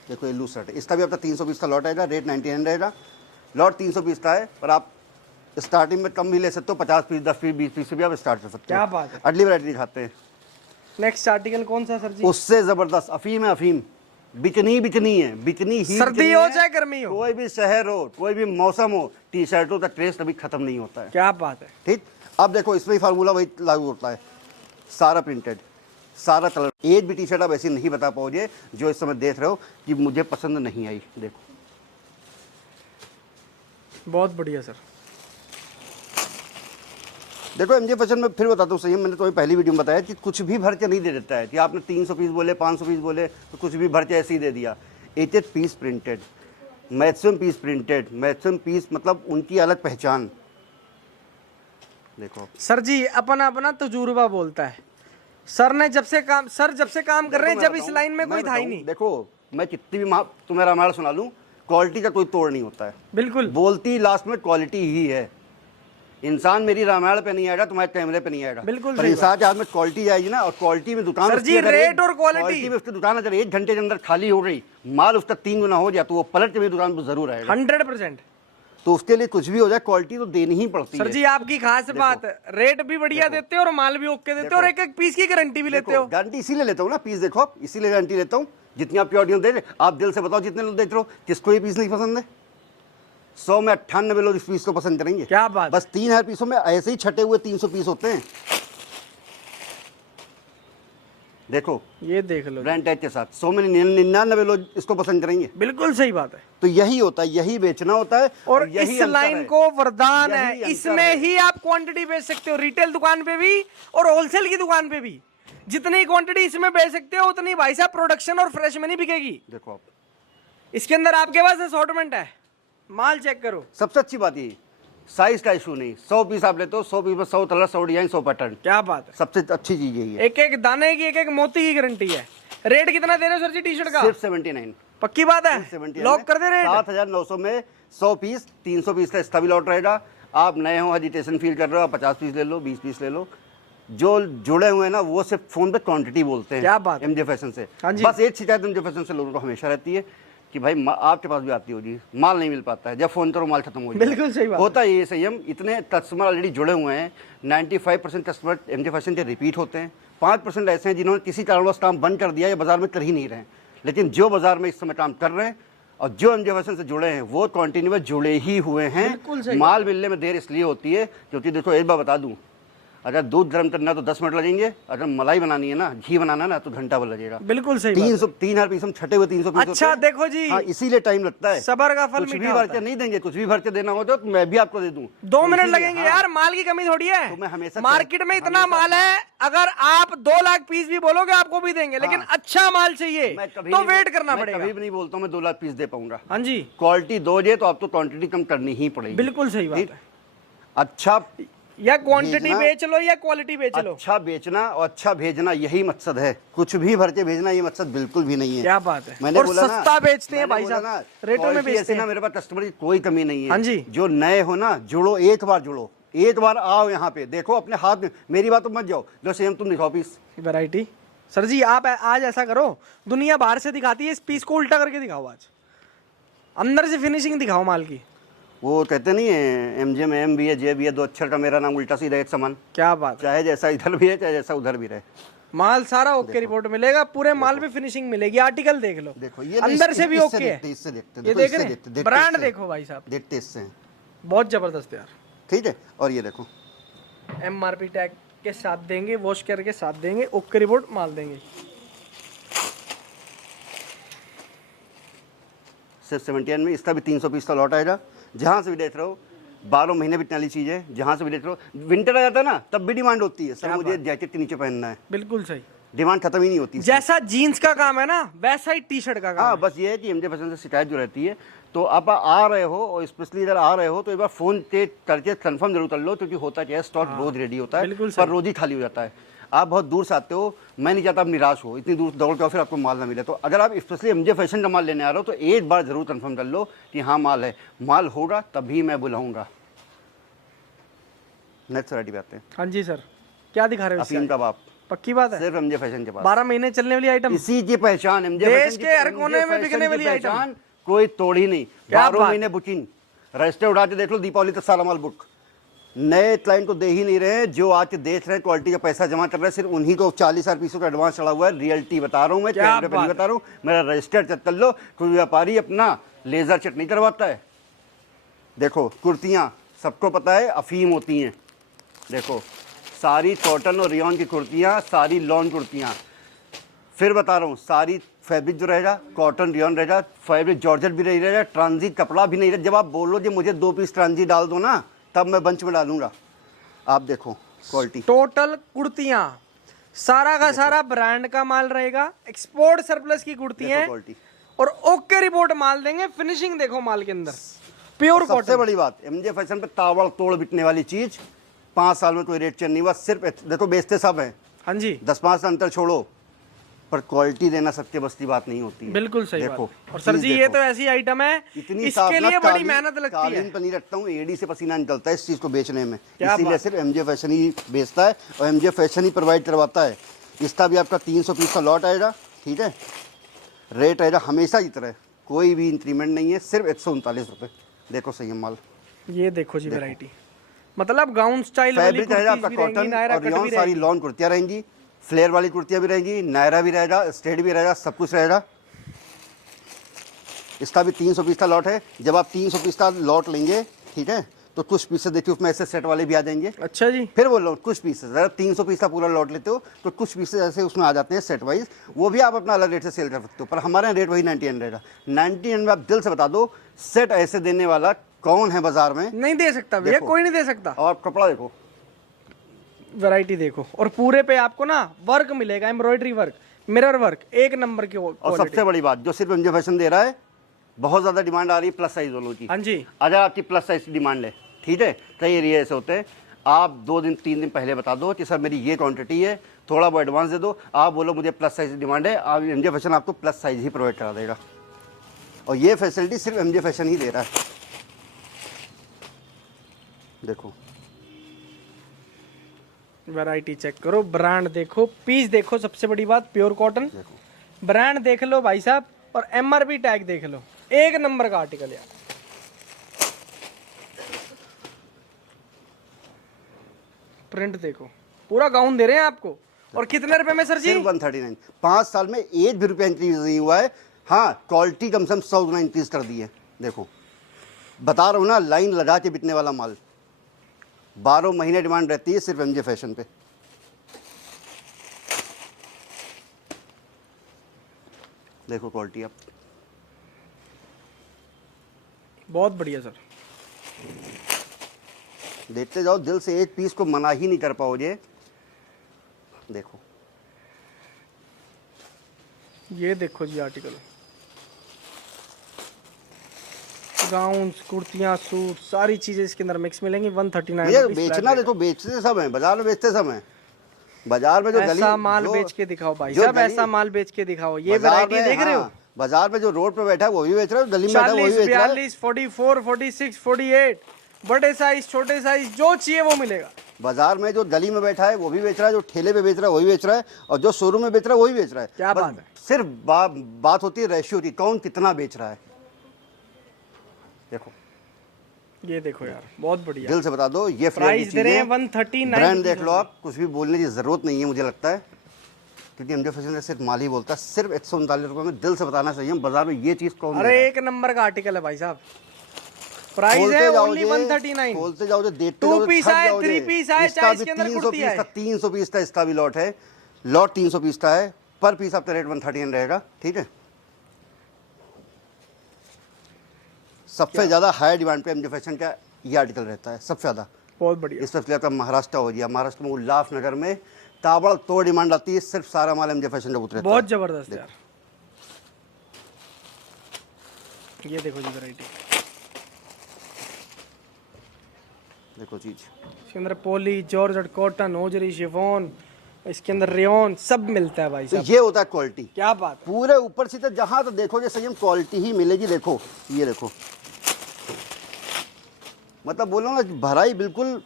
देखो ये लूज शर्ट है, इसका भी आपका 300 पीस का लॉट आएगा, रेट 99 रहेगा। लॉट 300 पीस का है, पर आप स्टार्टिंग में कम भी ले सकते हो, 50 पीस, 10 पीस, 20 पीस से भी आप स्टार्ट कर सकते हो। क्या बात है। अगली वैरायटी दिखाते हैं, नेक्स्ट आर्टिकल कौन सा सर जी? उससे जबरदस्त अफीम है। अफीम बिकनी है, बिकनी ही सर्दी बिकनी हो है। चाहे गर्मी हो, कोई भी शहर हो, कोई भी मौसम हो, टी शर्टों का ट्रेस कभी खत्म नहीं होता है। क्या बात है। ठीक, अब देखो इसमें ही फार्मूला वही लागू होता है, सारा प्रिंटेड, सारा कलर। एक भी टी शर्ट आप ऐसी नहीं बता पाओगे जो इस समय देख रहे हो कि मुझे पसंद नहीं आई। देखो बहुत बढ़िया सर। देखो एमजे फैशन में फिर बताता हूँ सही, मैंने तो पहली वीडियो में बताया कि कुछ भी भर के नहीं दे देता है कि आपने 300 पीस बोले, 500 पीस बोले तो कुछ भी भर के ऐसे ही दे दिया। 1 piece printed, maximum piece printed, maximum piece मतलब उनकी अलग पहचान। देखो सर जी अपना अपना तजुर्बा बोलता है। सर जब से काम कर रहे हैं, जब इस लाइन में कोई था ही नहीं। देखो मैं कितनी भी तुम्हें रामायण सुना लूँ, क्वालिटी का कोई तोड़ नहीं होता है, बिल्कुल बोलती लास्ट में क्वालिटी ही है। इंसान मेरी रामायण पे नहीं आएगा, तुम्हारे कैमरे पे नहीं आएगा, बिल्कुल पर सही इंसान के हाथ में क्वालिटी आएगी ना। और क्वालिटी में दुकान सर उसकी जी, अगर रेट और क्वालिटी में उसकी दुकान अगर 1 घंटे के अंदर खाली हो गई, माल उसका 3 गुना हो जाए, तो वो पलट के मेरी दुकान पर जरूर आएगा। 100%। तो उसके लिए कुछ भी हो जाए, क्वालिटी तो देनी ही पड़ती सर है। जी आपकी खास बात, रेट भी बढ़िया देते हो और माल भी ओके देते हो और एक एक पीस की गारंटी भी लेते हो। गारंटी इसीलिए लेता हूँ ना, पीस देखो आप, इसीलिए गारंटी लेता हूँ। जितनी आप प्योरिटी दे रहे, आप दिल से बताओ जितने लोग देख रहे हो, किसको ये पीस नहीं पसंद है? 100 में 98 लोग इस पीस को पसंद करेंगे। क्या बात, बस 3000 पीसों में ऐसे ही छटे हुए 300 पीस होते हैं। देखो ये देख लो, ब्रांड टैग के साथ 100 में 99 लोग इसको पसंद करेंगे। बिल्कुल सही बात है। तो यही होता है, यही बेचना होता है। और यही इस अंतर लाइन है। को वरदान यही है, अंतर इसमें है। ही आप क्वांटिटी बेच सकते हो, रिटेल दुकान पे भी और होलसेल की दुकान पे भी। जितनी क्वांटिटी इसमें बेच सकते हो उतनी भाई साहब प्रोडक्शन और फ्रेश में नहीं बिकेगी। देखो आप, इसके अंदर आपके पास असॉर्टमेंट है, माल चेक करो। सबसे अच्छी बात ये साइज का इशू नहीं। 100 पीस आप लेते हो, 100 पीस में 100 कलर, 100 डिजाइन, 100 पैटर्न। क्या बात है, सबसे अच्छी चीज यही है। एक एक दाने की, एक एक मोती की गारंटी है। रेट कितना दे रहे हो सर जी टी शर्ट का? सिर्फ 79। पक्की बात है, 79 लॉक कर दे रेट। 7900 में 100 पीस, 300 पीस का इसका भी लॉट रहेगा। आप नए हो, हेजिटेशन फील कर रहे हो, आप 50 पीस ले लो, 20 पीस ले लो। जो जुड़े हुए हैं ना, वो सिर्फ फोन पे क्वांटिटी बोलते हैं। क्या बात है। एमजे फैशन से। हाँ जी। बस एक शिकायत एमजे फैशन से लोगों को हमेशा रहती है कि भाई आपके पास भी आती होगी, माल नहीं मिल पाता है, जब फोन करो माल खत्म हो जाए। बिल्कुल सही बात होता है ये सही। हम इतने कस्टमर ऑलरेडी जुड़े हुए हैं, 95% कस्टमर एमजे फैशन के रिपीट होते हैं। 5% ऐसे हैं जिन्होंने किसी कारणवश काम बंद कर दिया या बाजार में कर ही नहीं रहे हैं। लेकिन जो बाजार में इस समय काम कर रहे हैं और जो एमजे फैशन से जुड़े हैं, वो कंटिन्यूअस जुड़े ही हुए बिल्कुल हैं। सही माल मिलने में देर इसलिए होती है क्योंकि देखो एक बार बता दूं, अगर दूध गर्म करना है तो 10 मिनट लगेंगे, अगर मलाई बनानी है ना, घी बनाना है ना, तो घंटा भर लगेगा। बिल्कुल सही बात है। 3,000 पीस हम छटे हुए 300 पीस होते अच्छा हैं। देखो जी, हाँ, इसीलिए टाइम लगता है। सबर का फल कुछ भी मीठा भर होता के है। नहीं देंगे, कुछ भी भर के देना हो तो मैं भी आपको दे दूं। 2 मिनट इसीलिए, लगेंगे हाँ। यार, माल की कमी थोड़ी है। तो मैं हमेशा मार्केट में इतना माल है, अगर आप 2 लाख पीस भी बोलोगे आपको भी देंगे, लेकिन अच्छा माल चाहिए मैं कभी तो नहीं वेट करना मैं पड़ेगा। कभी भी नहीं बोलता हूं मैं 2 लाख पीस दे पाऊंगा। हाँ जी, क्वालिटी दोगे तो आपको क्वांटिटी कम करनी ही पड़ेगी। बिल्कुल सही बात ठीक? है। अच्छा या क्वांटिटी भेजना- बेच लो या क्वालिटी बेच लो। अच्छा बेचना और अच्छा भेजना, यही मकसद है। कुछ भी भर के भेजना ये मकसद बिल्कुल भी नहीं है। क्या बात है। मैंने और बोला ना, सस्ता बेचते हैं मैंने भाई बोला साहब, ना, रेटों में क्वालिटी बेचते ऐसी हैं। ना, मेरे पास कस्टमर की कोई कमी नहीं है। हाँ जी। जो नए हो ना, जुड़ो, एक बार जुड़ो, एक बार आओ यहाँ पे, देखो अपने हाथ में, मेरी बात मत जाओ, जो सेम तुम दिखाओ पीस। वैरायटी सर जी, आप आज ऐसा करो, दुनिया बाहर से दिखाती है, इस पीस को उल्टा करके दिखाओ, आज अंदर से फिनिशिंग दिखाओ माल की। वो कहते नहीं है एमजे में एम भी है, जे भी है, 2 अक्षर का मेरा नाम उल्टा सीधा एक समान। क्या बात है। चाहे जैसा इधर भी है, चाहे जैसा उधर भी रहे। माल सारा ओके रिपोर्ट मिलेगा, पूरे माल पे फिनिशिंग मिलेगी। आर्टिकल देख लो, देखो ये अंदर से भी ओके है। इससे देखते ये देखो, देख इससे रहे देखते, हैं, देखते ब्रांड इससे। देखो भाई साहब, देखते इससे हैं। बहुत जबरदस्त यार। ठीक है, और ये देखो MRP टैग के साथ देंगे, वॉश करके साथ देंगे, ओके रिपोर्ट माल देंगे। सिर्फ 79 में इसका भी 300 पीस का लॉट आएगा। जहाँ से भी देख रहे हो, 12 महीने बिकने वाली चीज़ है। जहाँ से भी देख रहे हो, विंटर आ जाता है ना, तब भी डिमांड होती है, सर मुझे जैकेट के नीचे पहनना है, बिल्कुल सही। डिमांड खत्म ही नहीं होती। जैसा जीन्स का काम है ना, वैसा ही टी शर्ट का काम हाँ, है। बस ये है कि एमजे फैशन से शिकायत जो रहती है, तो आप आ रहे हो और स्पेशली इधर आ रहे हो तो एक बार फोन पे करके कंफर्म जरूर कर लो, क्योंकि होता क्या है, स्टॉक रोज रेडी होता है, बिल्कुल पर रोज ही खाली हो जाता है। आप बहुत दूर से आते हो, मैं नहीं चाहता आप निराश हो, इतनी दूर दौड़ के और फिर आपको माल ना मिले। तो अगर आप स्पेशली एमजे फैशन का माल लेने आ रहे हो तो एक बार जरूर कंफर्म कर लो कि हाँ माल है। माल होगा तभी मैं बुलाऊंगा। नेक्स्ट वैरायटी पे आते हैं। हाँ जी सर, क्या दिखा रहे हो इससे? अफीम का बाप पक्की बात है, सिर्फ एमजे फैशन के पास, 12 महीने चलने वाली आइटम, इसी की पहचान एमजे देश फैशन की, के हर एमजे कोने में फैशन बिकने की वाली आइटम। पहचान कोई तोड़ ही नहीं। क्या 12 बात। महीने बुकिंग, रजिस्टर उठा के देख लो, दीपावली तक सारा माल बुक। नए क्लाइंट को दे ही नहीं रहे हैं, जो आज के देख रहे हैं, क्वालिटी का पैसा जमा कर रहे हैं, सिर्फ उन्हीं को 40,000 पीसों का एडवांस चढ़ा हुआ है। रियलिटी बता रहा हूँ मैं, क्या कैमरे पे नहीं बात। बता रहा हूँ। मेरा रजिस्टर चेक कर लो, कोई व्यापारी अपना लेजर चेक नहीं करवाता है। देखो कुर्तियाँ, सबको पता है अफीम होती हैं। देखो सारी कॉटन और रियॉन की कुर्तियाँ, सारी लॉन कुर्तियाँ। फिर बता रहा हूँ, सारी फैब्रिक जो रहेगा कॉटन रियॉन रहेगा, फैब्रिक जॉर्जेट भी नहीं रहेगा, ट्रांजिट कपड़ा भी नहीं रहेगा। जब आप बोलो कि मुझे 2 पीस ट्रांजिट डाल दो ना, तब मैं बंच में डालूंगा। आप देखो क्वालिटी, टोटल कुर्तियां सारा का सारा ब्रांड का माल रहेगा, एक्सपोर्ट सरप्लस की कुर्तियां क्वालिटी। और ओके रिपोर्ट माल देंगे। फिनिशिंग देखो माल के अंदर, प्योर सबसे कॉटन। बड़ी बात, एमजे फैशन पे ताबड़ तोड़ बिकने वाली चीज, 5 साल में कोई रेट चेंज नहीं हुआ। सिर्फ देखो बेचते सब हैं, हाँ जी, 10-5 का अंतर छोड़ो, पर क्वालिटी देना सत्य बस्ती बात नहीं होती है। बिल्कुल सही देखो, बात। और सर चीज जी ये देखो। तो ऐसी आइटम है, इतनी इसके लिए बड़ी मेहनत लगती है। कालीन पनीर रखता हूँ, एडी से पसीना निकलता है इस चीज़ को बेचने में, क्या इसीलिए बात। सिर्फ एमजे फैशन ही बेचता है और एमजे फैशन ही प्रोवाइड करवाता है। इसका भी आपका 300 पीस का लॉट आएगा, ठीक है। रेट आएगा हमेशा की तरह, कोई भी इंक्रीमेंट नहीं है, सिर्फ 139 रुपये। देखो सही है माल। ये देखो जी वैरायटी, मतलब गाउन स्टाइल वाली फैब्रिक रहेगा कुर्तीज आपका भी रहेंगी, कॉटन नायरा और कट रियॉन, भी सारी रहेगी। लॉन कुर्तियाँ रहेंगी, फ्लेयर वाली कुर्तियाँ भी रहेंगी, नायरा भी रहेगा, स्ट्रेट भी रहेगा, सब कुछ रहेगा। इसका भी 300 पीस का लॉट है। जब आप 300 पीस का लॉट लेंगे, ठीक है, तो कुछ पीसेस देखिए उसमें ऐसे सेट वाले भी आ जाएंगे। अच्छा जी, फिर बोल रहा हूँ कुछ पीसेस, अगर 300 पीस का पूरा लॉट लेते हो तो कुछ पीसेस ऐसे उसमें आ जाते हैं सेट वाइज, वो भी आप अपना अलग रेट से सेल कर सकते हो, पर हमारे यहाँ रेट वही 99 रहेगा। 99 में आप दिल से बता दो, सेट ऐसे देने वाला कौन है बाजार में? नहीं दे सकता भैया, देखो। कोई नहीं दे सकता। और कपड़ा देखो, वैरायटी देखो, और पूरे पे आपको ना वर्क मिलेगा, एम्ब्रॉयडरी वर्क, मिरर वर्क, एक नंबर की और क्वालिटी। सबसे बड़ी बात जो सिर्फ एमजे फैशन दे रहा है, बहुत ज़्यादा डिमांड आ रही है प्लस साइज वालों की। हाँ जी, अगर आपकी प्लस साइज की डिमांड है, ठीक है, कई एरिया ऐसे होते हैं, आप 2 दिन 3 दिन पहले बता दो कि सर मेरी ये क्वांटिटी है, थोड़ा बहुत एडवांस दे दो, आप बोलो मुझे प्लस साइज की डिमांड है, आप एमजे फैशन आपको प्लस साइज ही प्रोवाइड करा देगा। और ये फैसिलिटी सिर्फ एमजे फैशन ही दे रहा है। देखो वैरायटी चेक करो, ब्रांड देखो, पीस देखो, सबसे बड़ी बात प्योर कॉटन, देखो ब्रांड देख लो भाई साहब, और एमआरपी टैग देख लो, एक नंबर का आर्टिकल यार। प्रिंट देखो, पूरा गाउन दे रहे हैं आपको, और कितने रुपए में सर जी? सिर्फ 139। 5 साल में 1 भी रुपया इंक्रीज नहीं हुआ है। हाँ, क्वालिटी कम से कम 100 गुना इंक्रीज कर दी है। देखो बता रहा हूँ ना, लाइन लगा के बिकने वाला माल। 12 महीने डिमांड रहती है सिर्फ एमजे फैशन पे। देखो क्वालिटी आप, बहुत बढ़िया सर। देखते जाओ, दिल से एक पीस को मना ही नहीं कर पाओगे। देखो ये देखो जी आर्टिकल, गाउन, कुर्तियां, सूट, सारी चीजें इसके अंदर मिक्स मिलेंगी। 139 ये रुपीस बेचना फ्लैट देखो, बेचते सब है बाजार में, बेचते सब है बाजार में। जो गली ऐसा माल जो- बेच के दिखाओ भाई जो साहब, गली- ऐसा माल बेच के दिखाओ। ये बाजार वैरायटी में, देख रहे हो, हाँ, बाजार में जो रोड पे बैठा है वो भी बेच रहा है, गली में बैठा है वो भी 40, बेच रहा है। 42, 44, 46, 48, बड़े साइज, छोटे साइज, जो चाहिए वो मिलेगा। बाजार में जो गली में बैठा है वो भी बेच रहा है, जो ठेले पे बेच रहा है वो भी बेच रहा है, और जो शोरूम में बेच रहा है वो भी बेच रहा है। क्या बस बात है। सिर्फ बात होती है रेशियो की, कौन कितना बेच रहा है। देखो ये देखो यार, बहुत बढ़िया। दिल से बता दो, ये प्राइस दे रहे हैं 139। ब्रांड देख लो आप, कुछ भी बोलने की जरूरत नहीं है मुझे लगता है, क्योंकि एमजे फैशन सिर्फ माल ही बोलता है। सिर्फ 139 रुपये में, दिल से बताना चाहिए, बाजार में ये चीज़ कौन अरे दे रहा है? एक नंबर का आर्टिकल है भाई साहब, प्राइस खोलते है जाओगे, ओनली 139। खोलते जाओगे, देखते 2 जाओगे, पीस थक आए, जाओगे। 3 पीस आए, इसका चाहे भी इसके अंदर 300 कुर्ती पीस आए। का 300 पीस का इसका भी लॉट है। लॉट 300 पीस का है, पर पीस आपका रेट 139 रहेगा, ठीक है। सबसे ज़्यादा हाई डिमांड पे एमजे फैशन का ये आर्टिकल रहता है, सबसे ज़्यादा। बहुत बढ़िया। इस वक्त आपका महाराष्ट्र हो गया, महाराष्ट्र में उल्लासनगर में ताबड़तोड़ डिमांड आती है, सिर्फ सारा माल एमजे फैशन का उतरता है। बहुत जबरदस्त यार। ये देखो जी वैरायटी, देखो चीज़, इसके अंदर पोली, जॉर्जेट, कॉटन, होजरी, शिफॉन, इसके अंदर रेयन, सब मिलता है भाई तो साहब। ये होता है क्वालिटी। क्या बात है। पूरे ऊपर से जहाँ तो देखोगे सही क्वालिटी ही मिलेगी। देखो ये देखो, मतलब बोलो ना, भराई बिल्कुल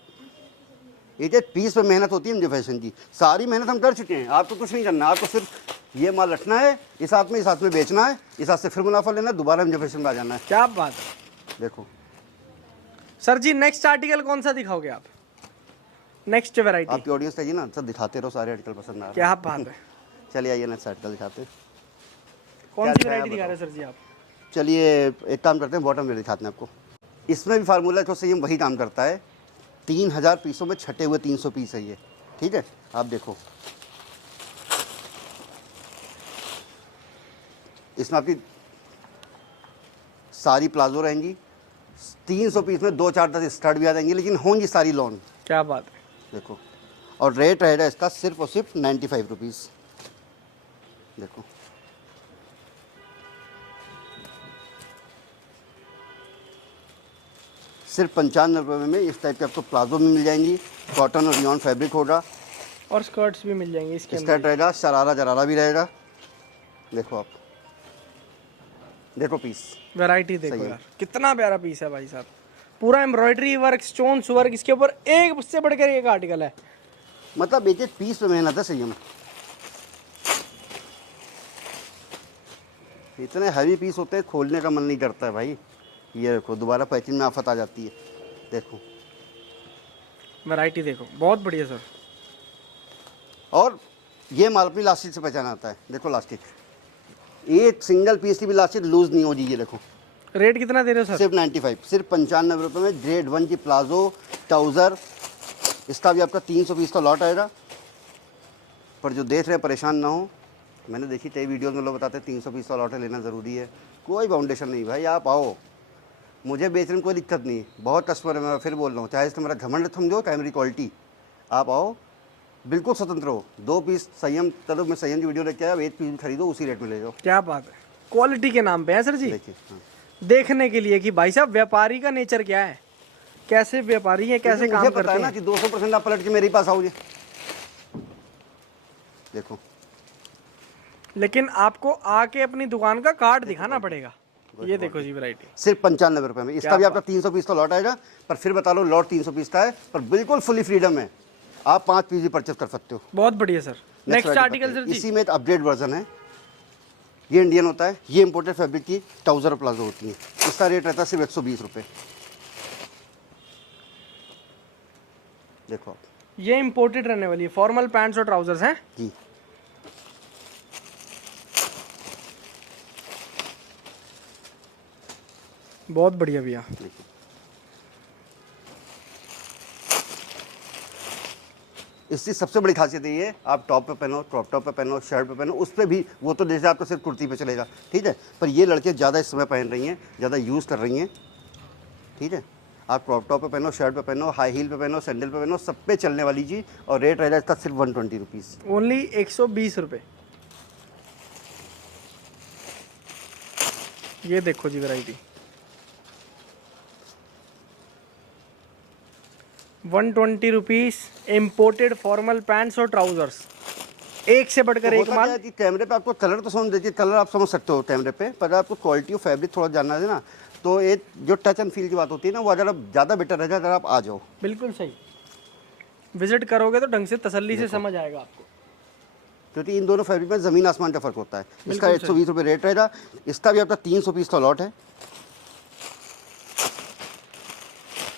एक एक पीस पे मेहनत होती है एमजे फैशन की। सारी मेहनत हम कर चुके हैं, आपको कुछ नहीं करना, आपको सिर्फ ये माल रखना है, इस हाथ में बेचना है, इस हाथ से फिर मुनाफा लेना है, दोबारा एमजे फैशन में आ जाना है। क्या बात है। देखो सर जी नेक्स्ट आर्टिकल कौन सा दिखाओगे आप? Next variety. आपकी ऑडियंस चाहिए ना, सब दिखाते रहो, सारे आर्टिकल पसंद आ रहे हैं। क्या बात है। चलिए आइए नेक्स्ट आर्टिकल दिखाते हैं। कौन क्या सी दिखाया वैरायटी दिखा बताओ? रहे हैं सर जी आप? चलिए एक काम करते हैं, बॉटम वेयर दिखाते हैं आपको। इसमें भी फार्मूला जो सही वही काम करता है। 3000 पीसों में छटे हुए 300 पीस है ये, ठीक है। आप देखो इसमें आपकी सारी प्लाजो रहेंगी, 300 पीस में 2-4-10 स्कर्ट भी आ जाएंगी, लेकिन होंगी सारी लॉन। क्या बात है। देखो, और रेट रहेगा इसका सिर्फ और सिर्फ 95 रुपीज़। देखो सिर्फ 95 रुपये में इस टाइप के आपको प्लाजो भी मिल जाएंगी, कॉटन और रियॉन फैब्रिक होगा, और स्कर्ट्स भी मिल जाएंगे इसके स्कर्ट अंदर। रहेगा, शरारा जरारा भी रहेगा। देखो आप, देखो पीस। वैरायटी देखो सही है। यार, कितना प्यारा पीस है भाई साहब। पूरा एम्ब्रॉयडरी वर्क, स्टोन्स वर्क, इसके ऊपर एक से बढ़कर एक आर्टिकल है। मतलब एक एक पीस पे मेहनत है सही में। इतने हैवी पीस होते हैं, खोलने का मन नहीं करता है भाई। ये देखो दोबारा पैकिंग में आफत आ जाती है। देखो, वैरायटी देखो, बहुत बढ़िया सर। और ये माल अपनी लास्टिक से पहचाना आता है। देखो लास्टिक, एक सिंगल पीस की भी लास्टिक लूज नहीं हो जी। ये देखो, रेट कितना दे रहे हो सर? सिर्फ 95, सिर्फ 95 रुपये में ग्रेड 1 की प्लाजो ट्राउज़र। इसका भी आपका 300 पीस का लॉट आएगा। पर जो देख रहे हैं परेशान ना हो, मैंने देखी कई वीडियोज़ में लोग बताते हैं 300 पीस का लॉट है, लेना ज़रूरी है। कोई बाउंडेशन नहीं भाई, आप आओ, मुझे बेचने में कोई दिक्कत नहीं। बहुत कस्टमर है, मैं फिर बोल रहा हूँ, चाहे इसमें मेरा घमंड समझो चाहे मेरी क्वालिटी, आप आओ, बिल्कुल स्वतंत्र हो। 2 पीस संयम, चलो मैं संयम की वीडियो लेके आया, अब 1 पीस खरीदो, उसी रेट में ले जाओ। क्या बात है, क्वालिटी के नाम पे है सर जी। देखिए हाँ। देखने के लिए कि भाई साहब व्यापारी का नेचर क्या है, कैसे व्यापारी है, कैसे मुझे काम पता करते है ना हैं। कि 200% आप पलट के मेरे पास आओगे। देखो, लेकिन आपको आके अपनी दुकान का कार्ड दिखाना पड़ेगा। ये देखो जी वैरायटी, सिर्फ 95 रुपये में। इसका भी आपका 300 पीस का लॉट आएगा। पर फिर बता लो, लॉट 300 पीस का है, पर बिल्कुल फुली फ्रीडम है, आप 5 पीस भी परचेस कर सकते हो। बहुत बढ़िया सर। नेक्स्ट आर्टिकल सर जी। इसी में एक अपडेट वर्जन है। ये इंडियन होता है, ये इंपोर्टेड फैब्रिक की ट्राउजर प्लाजो होती है। इसका रेट रहता है सिर्फ 120 रुपये। देखो आप, ये इंपोर्टेड रहने वाली है, फॉर्मल पैंट्स और ट्राउजर्स हैं जी। बहुत बढ़िया भैया। देखिए, इसकी सबसे बड़ी खासियत ये है, आप टॉप पे पहनो, क्रॉप टॉप पे पहनो, शर्ट पे पहनो, उस पर भी वो तो जैसे आपको सिर्फ कुर्ती पे चलेगा, ठीक है। पर ये लड़के ज़्यादा इस समय पहन रही हैं, ज़्यादा यूज़ कर रही हैं, ठीक है। आप क्रॉप टॉप पे पहनो, शर्ट पे पहनो, हाई हील पे पहनो, सैंडल पे पहनो, सब पे चलने वाली चीज़। और रेट रहेगा इसका सिर्फ 120 रुपीज़। ओनली 120 रुपये। ये देखो जी variety, 120 rupees. Imported formal pants और ट्राउजर्स, एक से बढ़कर एक होता क्या माल। है कि कैमरे पे आपको कलर तो समझ देखिए, कलर आप समझ सकते हो कैमरे पे, पर आपको क्वालिटी और फैब्रिक थोड़ा जानना है ना, तो एक जो टच एंड फील की बात होती है ना, वो ज़्यादा बेटर रहेगा अगर आप आ जाओ। बिल्कुल सही, विजिट करोगे तो ढंग से तसल्ली से समझ आएगा आपको। क्योंकि इन दोनों फैब्रिक में ज़मीन आसमान का फ़र्क होता है। इसका 120 रुपये रेट रहेगा। इसका भी आपका 300 पीस का लॉट है।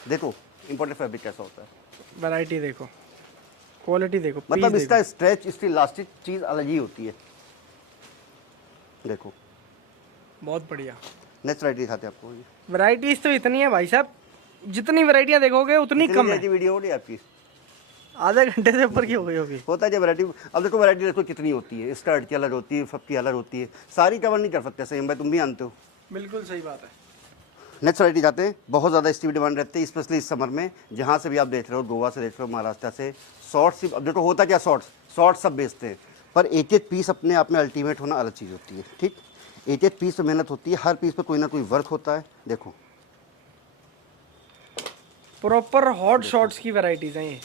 देखो इंपोर्टेड फैब्रिक कैसा होता है, वैरायटी देखो, क्वालिटी देखो, मतलब पीस इसका स्ट्रेच, इसकी इलास्टिक चीज़ अलग ही होती है। देखो, देखो, बहुत बढ़िया। नेक्स्ट वैरायटी दिखाते हैं आपको। वैरायटीज तो इतनी है भाई साहब, जितनी वैरायटियां देखोगे उतनी कम है। वीडियो हो रही है आपकी, आधे घंटे से ऊपर की हो गई होगी। होता है जब वैरायटी। अब देखो वैरायटी देखो कितनी होती है, स्कर्ट की अलग होती है, फप की अलग होती है, सारी कवर नहीं कर सकते सही भाई, तुम भी जानते हो। बिल्कुल सही बात है। नेक्स्ट वैरायटी जाते हैं। बहुत ज़्यादा इसकी भी डिमांड रहती है, स्पेशली इस समर में, जहाँ से भी आप देख रहे हो, गोवा से देख रहे हो, महाराष्ट्र से। शॉर्ट्स, अब देखो होता क्या, शॉर्ट्स सब बेचते हैं, पर एक एक पीस अपने आप में अल्टीमेट होना अलग चीज़ होती है, ठीक। एक एक पीस पे मेहनत होती है, हर पीस पे कोई ना कोई वर्क होता है। देखो प्रॉपर हॉट शॉर्ट्स की वैरायटीज हैं ये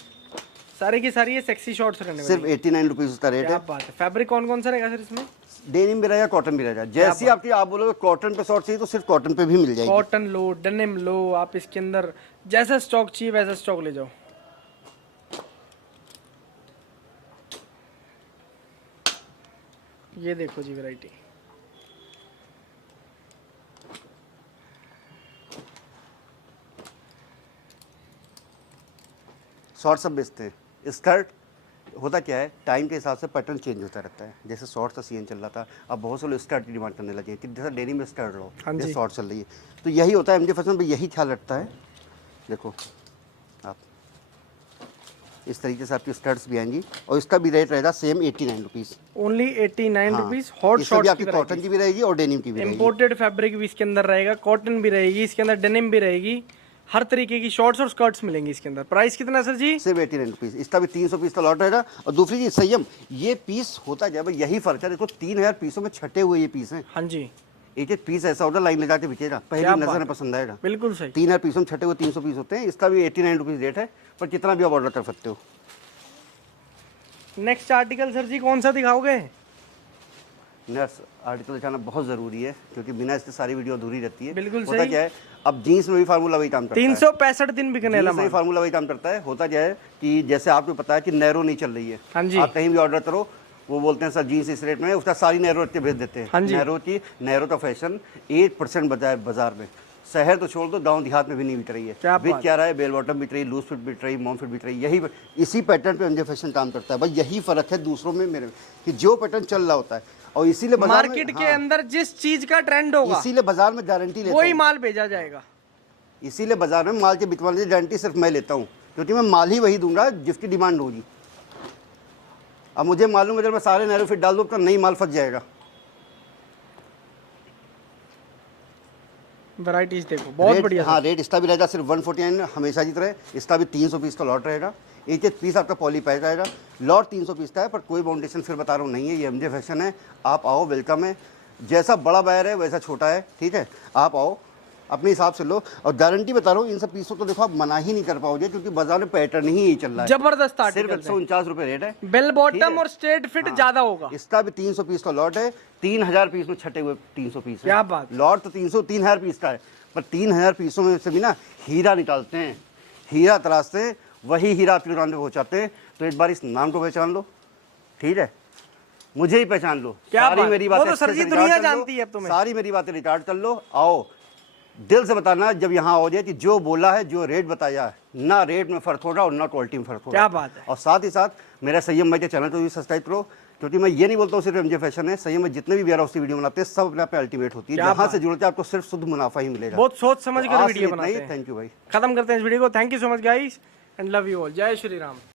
सारी की सारी। ये सेक्सी शॉर्ट्स रहने वाली सिर्फ 89 रुपीज़ उसका रेट क्या है। बात है। फैब्रिक कौन कौन सा रहेगा सर इसमें? डेनिम भी रहेगा, कॉटन भी रहेगा। जैसी आपकी आप बोलोगे कॉटन पे शॉर्ट चाहिए तो सिर्फ कॉटन पे भी मिल जाएगी। कॉटन लो, डेनिम लो, आप इसके अंदर जैसा स्टॉक चाहिए वैसा स्टॉक ले जाओ। ये देखो जी वैरायटी, शॉर्ट सब बेचते हैं। स्कर्ट होता क्या है, टाइम के हिसाब से पैटर्न चेंज होता रहता है। जैसे शॉर्ट का सीजन चल रहा था, अब बहुत से लोग स्कर्ट की डिमांड करने लगे हैं कि जैसा डेनिम में स्कर्ट लो, जैसे शॉर्ट चल रही है। तो यही होता है, एमजे फैशन पे यही ख्याल रखता है। देखो आप, इस तरीके से आपकी स्कर्ट्स भी आएंगी, और इसका भी रेट रहेगा सेम 89 रुपीज़। Only 89 rupees. हाँ, हॉट इसमें भी शॉर्ट्स आपकी कॉटन की भी रहेगी और डेनिम की भी रहेगी। इम्पोर्टेड फैब्रिक भी इसके अंदर रहेगा, कॉटन भी रहेगी इसके अंदर, डेनिम भी रहेगी, हर तरीके की शॉर्ट्स और स्कर्ट्स मिलेंगी इसके अंदर। प्राइस कितना सर जी? सिर्फ 89 रुपीज़। इसका भी 300 पीस का लॉट रहेगा। और दूसरी चीज संयम, ये पीस होता क्या है, यही फर्क है। देखो 3000 पीसों में छटे हुए ये पीस हैं। हाँ जी, एक एक पीस ऐसा होता है लाइन लगा के बिकेगा, पहली नजर में पसंद आएगा। बिल्कुल सही। 3000 पीसों में छटे हुए 300 पीस होते हैं। इसका भी 89 रुपीज़ रेट है, पर कितना भी आप ऑर्डर कर सकते हो। नेक्स्ट आर्टिकल सर जी कौन सा दिखाओगे? नर्स आर्टिकल दिखाना बहुत ज़रूरी है, क्योंकि बिना इसके सारी वीडियो अधूरी रहती है। बिल्कुल होता सही। क्या है, अब जीन्स में भी फार्मूला वही काम करता है। 365 दिन बिकने वाला जीन्स में माल। भी फार्मूला वही काम करता है। होता क्या है कि जैसे आपको पता है कि नैरो नहीं चल रही है, हाँ जी। आप कहीं भी ऑर्डर करो, वो बोलते हैं सर जीन्स इस रेट में है, उसका सारी नैरो रेट भेज देते हैं। हाँ जी। नैरो का फैशन 8% बचा है बाजार में। शहर तो छोड़ दो, गांव देहात में भी नहीं बिक रही है। क्या बिक बात क्या रहा है, बेल बॉटम बिक रही है, लूज फिट बिक रही है, मॉम फिट बिक रही है। यही इसी पैटर्न पे एमजे फैशन काम करता है भाई। यही फर्क है दूसरों में मेरे में, कि जो पैटर्न चल रहा होता है, और इसीलिए बाजार में, मार्केट के अंदर जिस चीज का ट्रेंड होगा इसीलिए बाजार में गारंटी लेता वही हूं। माल भेजा जाएगा। इसीलिए बाजार में माल के बिकवाने की गारंटी सिर्फ मैं लेता हूँ, क्योंकि मैं माल ही वही दूंगा जिसकी डिमांड होगी। अब मुझे मालूम है अगर मैं सारे नैरो फिट डाल दूँ तो नई माल फंस जाएगा। वैराइटीज देखो बहुत बढ़िया। हाँ, रेट इसका भी रहेगा सिर्फ 149 हमेशा की तरह। इसका भी 300 पीस का लॉट रहेगा। एक एक पीस आपका पॉली पैक आएगा। लॉट 300 पीस का है, पर कोई बाउंडेशन फिर बता रहा हूँ नहीं है। ये एमजे फैशन है, आप आओ, वेलकम है। जैसा बड़ा बायर है वैसा छोटा है, ठीक है। आप आओ, अपने हिसाब से लो, और गारंटी बता रहा हूँ इन सब पीसों को देखो आप मना ही नहीं कर पाओगे, क्योंकि बाजार में पैटर्न ही यही चल रहा है। जबरदस्त सिर्फ आर्टिकल 149 रुपये रेट है। बेल ठीक बॉटम है। और स्ट्रेट फिट ज्यादा होगा। इसका भी 300 पीस का लॉट है। 3000 पीस में छटे हुए 300 पीस है। क्या बात। लॉट तो 3000 पीस का है, पर 3000 पीसों में से भी ना हीरा निकालते हैं, हीरा तराशते हैं, वही हीरा आपकी दुकान पे पहुंचाते हैं। तो एक बार इस नाम को पहचान लो, ठीक है, मुझे ही पहचान लो। क्या सारी बात। मेरी वो बातें तो सर अच्छे जी से दुनिया रिकॉर्ड कर लो। जानती है अब तुम्हें। सारी मेरी बातें रिकॉर्ड कर लो। आओ, दिल से बताना जब यहाँ हो जाए कि जो बोला है, जो रेट बताया है, ना रेट में फर्क होगा और ना क्वालिटी में फर्क होगा। क्या बात है। और साथ ही साथ मेरा संयम भाई के चैनल को भी सब्सक्राइब करो, क्योंकि मैं ये नहीं बोलता हूँ सिर्फ एमजे फैशन है। संयम में जितने भी वेयर हाउस की वीडियो बनाते हैं सब अपने आप अल्टीमेट होती है। क्या जहाँ से जुड़ते हैं आपको सिर्फ शुद्ध मुनाफा ही मिलेगा। बहुत सोच समझ कर वीडियो बनाते हैं। थैंक यू भाई। खत्म करते हैं इस वीडियो को। Thank you so much guys and love you all. जय श्री राम।